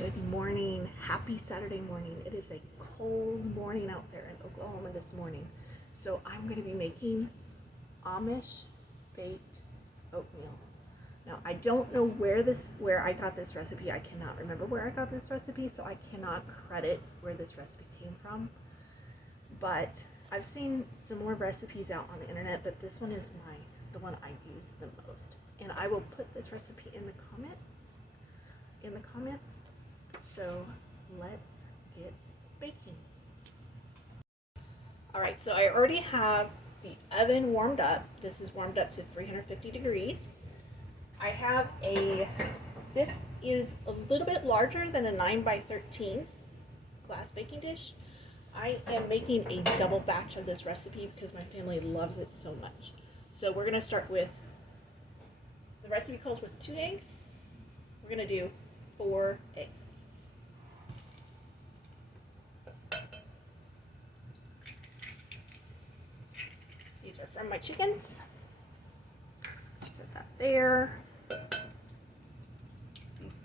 Good morning. Happy Saturday morning. It is a cold morning out there in Oklahoma this morning. So I'm going to be making Amish Baked Oatmeal. Now I don't know where I got this recipe. I cannot remember where I got this recipe, so I cannot credit where this recipe came from. But I've seen similar recipes out on the internet, but this one is the one I use the most. And I will put this recipe in the comments. So let's get baking. All right, so I already have the oven warmed up. This is warmed up to 350 degrees. This is a little bit larger than a 9x13 glass baking dish. I am making a double batch of this recipe because my family loves it so much. So we're gonna start with, the recipe calls with 2 eggs. We're gonna do 4 eggs. These are from my chickens. Set that there. These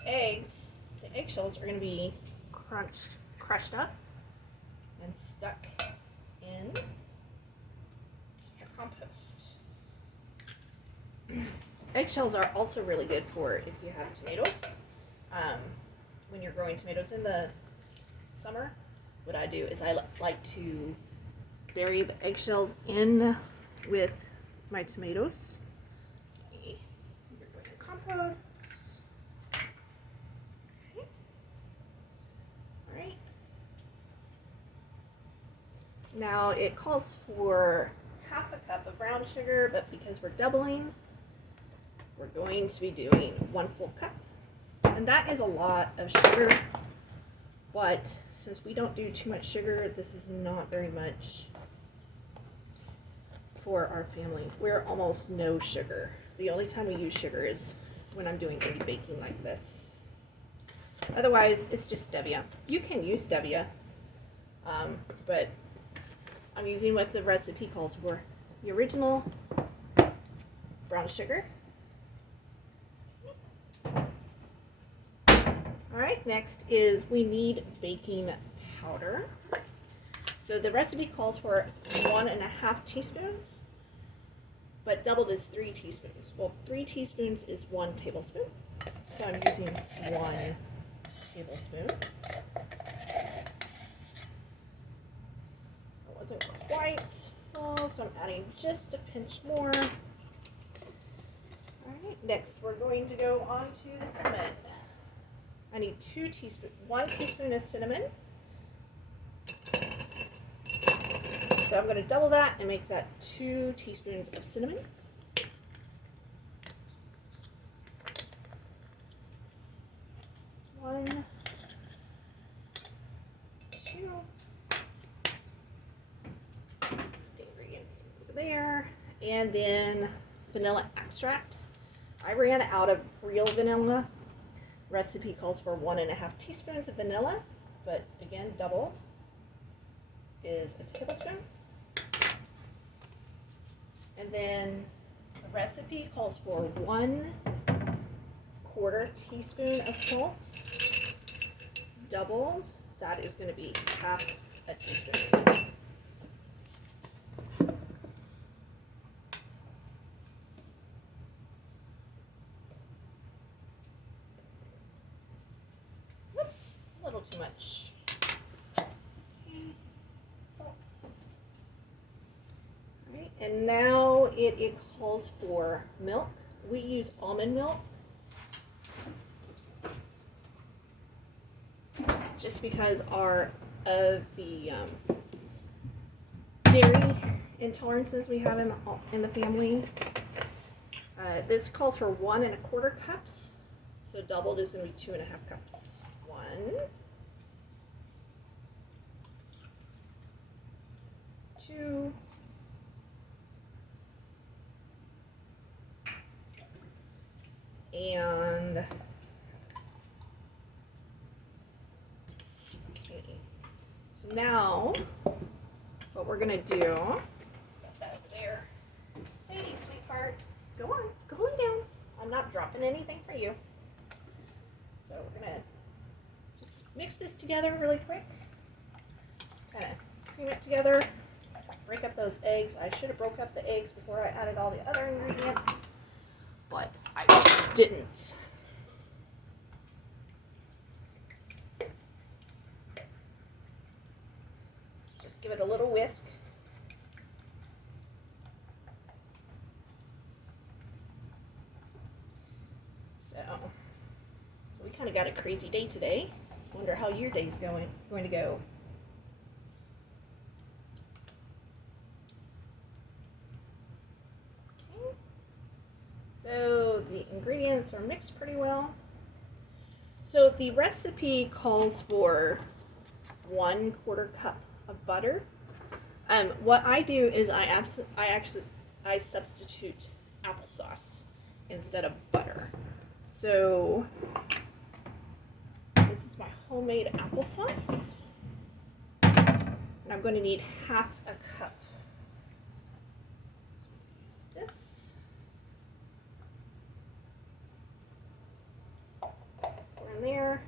eggs, the eggshells are going to be crushed up and stuck in your compost. Eggshells are also really good for if you have tomatoes. When you're growing tomatoes in the summer, what I do is I like to bury the eggshells in with my tomatoes. You're going to compost. Okay. All right. Now it calls for half a cup of brown sugar, but because we're doubling, we're going to be doing 1 full cup. And that is a lot of sugar, but since we don't do too much sugar, this is not very much for our family. We're almost no sugar. The only time we use sugar is when I'm doing any baking like this. Otherwise, it's just stevia. You can use stevia, but I'm using what the recipe calls for. The original brown sugar. All right, next is we need baking powder. So the recipe calls for 1.5 teaspoons, but doubled is 3 teaspoons. Well, 3 teaspoons is 1 tablespoon. So I'm using 1 tablespoon. It wasn't quite full, so I'm adding just a pinch more. All right, next we're going to go on to the cinnamon. I need 1 teaspoon of cinnamon. So I'm going to double that and make that 2 teaspoons of cinnamon. One, 2. The ingredients over there. And then vanilla extract. I ran out of real vanilla. Recipe calls for 1.5 teaspoons of vanilla, but again, double is a tablespoon. And then the recipe calls for 1/4 teaspoon of salt. Doubled, that is going to be half a teaspoon. Whoops, a little too much. And now it calls for milk. We use almond milk just because of the dairy intolerances we have in the family. This calls for 1.25 cups, so doubled is going to be 2.5 cups. 1, 2. And okay, so now what we're gonna do, set that over there. Sadie, sweetheart, go on, go on down. I'm not dropping anything for you. So we're gonna mix this together really quick. Kind of cream it together. Break up those eggs. I should have broke up the eggs before I added all the other ingredients, but I didn't. So just give it a little whisk. So we kind of got a crazy day today. Wonder how your day's going to go. Okay. So the ingredients are mixed pretty well. So the recipe calls for 1/4 cup of butter. What I do is I substitute applesauce instead of butter. So this is my homemade applesauce, and I'm going to need 1/2 cup. So use this. Pour in there.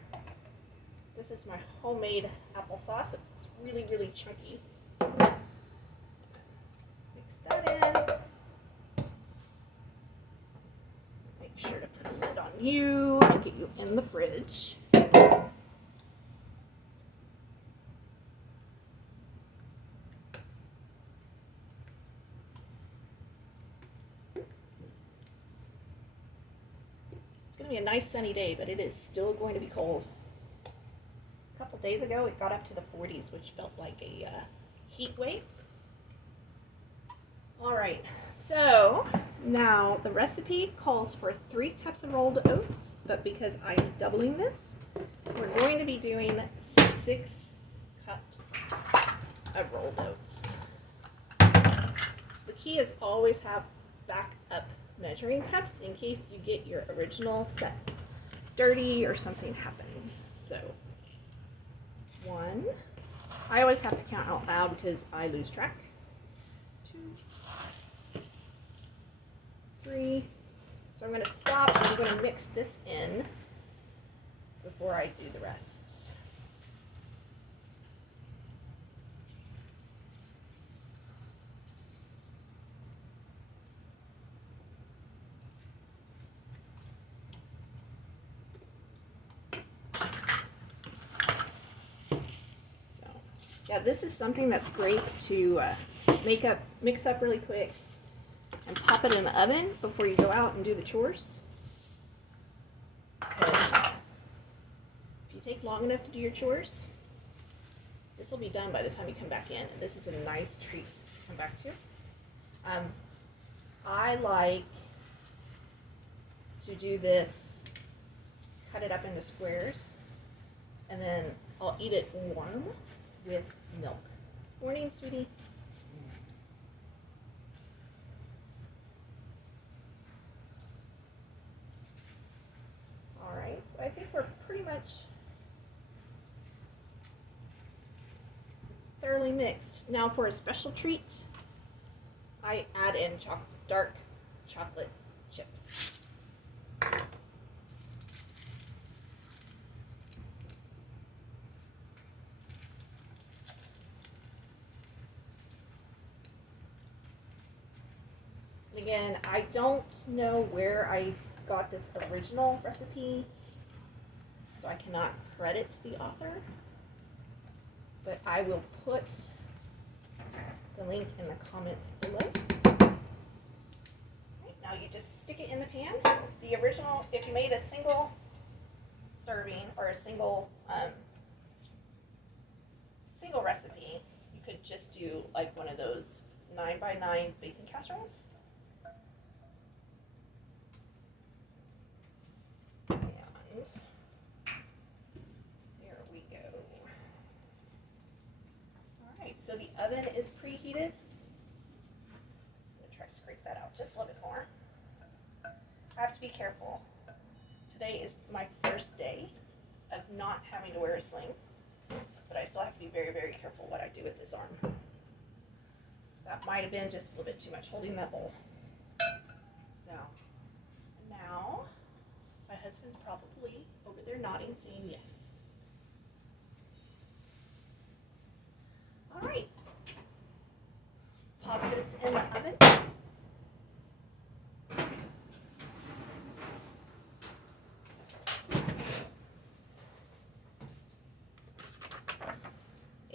This is my homemade applesauce. It's really, really chunky. Mix that in. Make sure to put a lid on you and get you in the fridge. It's going to be a nice sunny day, but it is still going to be cold. A couple days ago, it got up to the 40s, which felt like a heat wave. All right, so now the recipe calls for 3 cups of rolled oats, but because I'm doubling this, we're going to be doing 6 cups of rolled oats. So the key is always have backup measuring cups in case you get your original set dirty or something happens. So 1, I always have to count out loud because I lose track. 2, 3. So I'm going to stop and I'm going to mix this in before I do the rest. Yeah, this is something that's great to mix up really quick and pop it in the oven before you go out and do the chores. If you take long enough to do your chores, this will be done by the time you come back in, and this is a nice treat to come back to. I like to do this, cut it up into squares, and then I'll eat it warm with milk. Morning, sweetie. All right, so I think we're pretty much thoroughly mixed. Now for a special treat, I add in dark chocolate chips. Again, I don't know where I got this original recipe, so I cannot credit the author, but I will put the link in the comments below. Right, now you just stick it in the pan. The original, if you made a single serving or a single recipe, you could just do like one of those 9x9 baking casseroles. So the oven is preheated. I'm going to try to scrape that out just a little bit more. I have to be careful. Today is my first day of not having to wear a sling, but I still have to be very, very careful what I do with this arm. That might have been just a little bit too much holding that bowl. So now my husband's probably over there nodding, saying yes.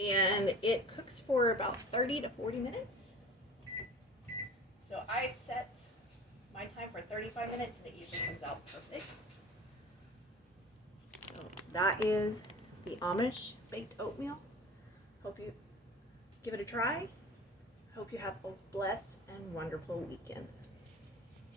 and it cooks for about 30 to 40 minutes. So I set my time for 35 minutes and it usually comes out perfect. So that is the Amish Baked Oatmeal. Hope you give it a try. Hope you have a blessed and wonderful weekend.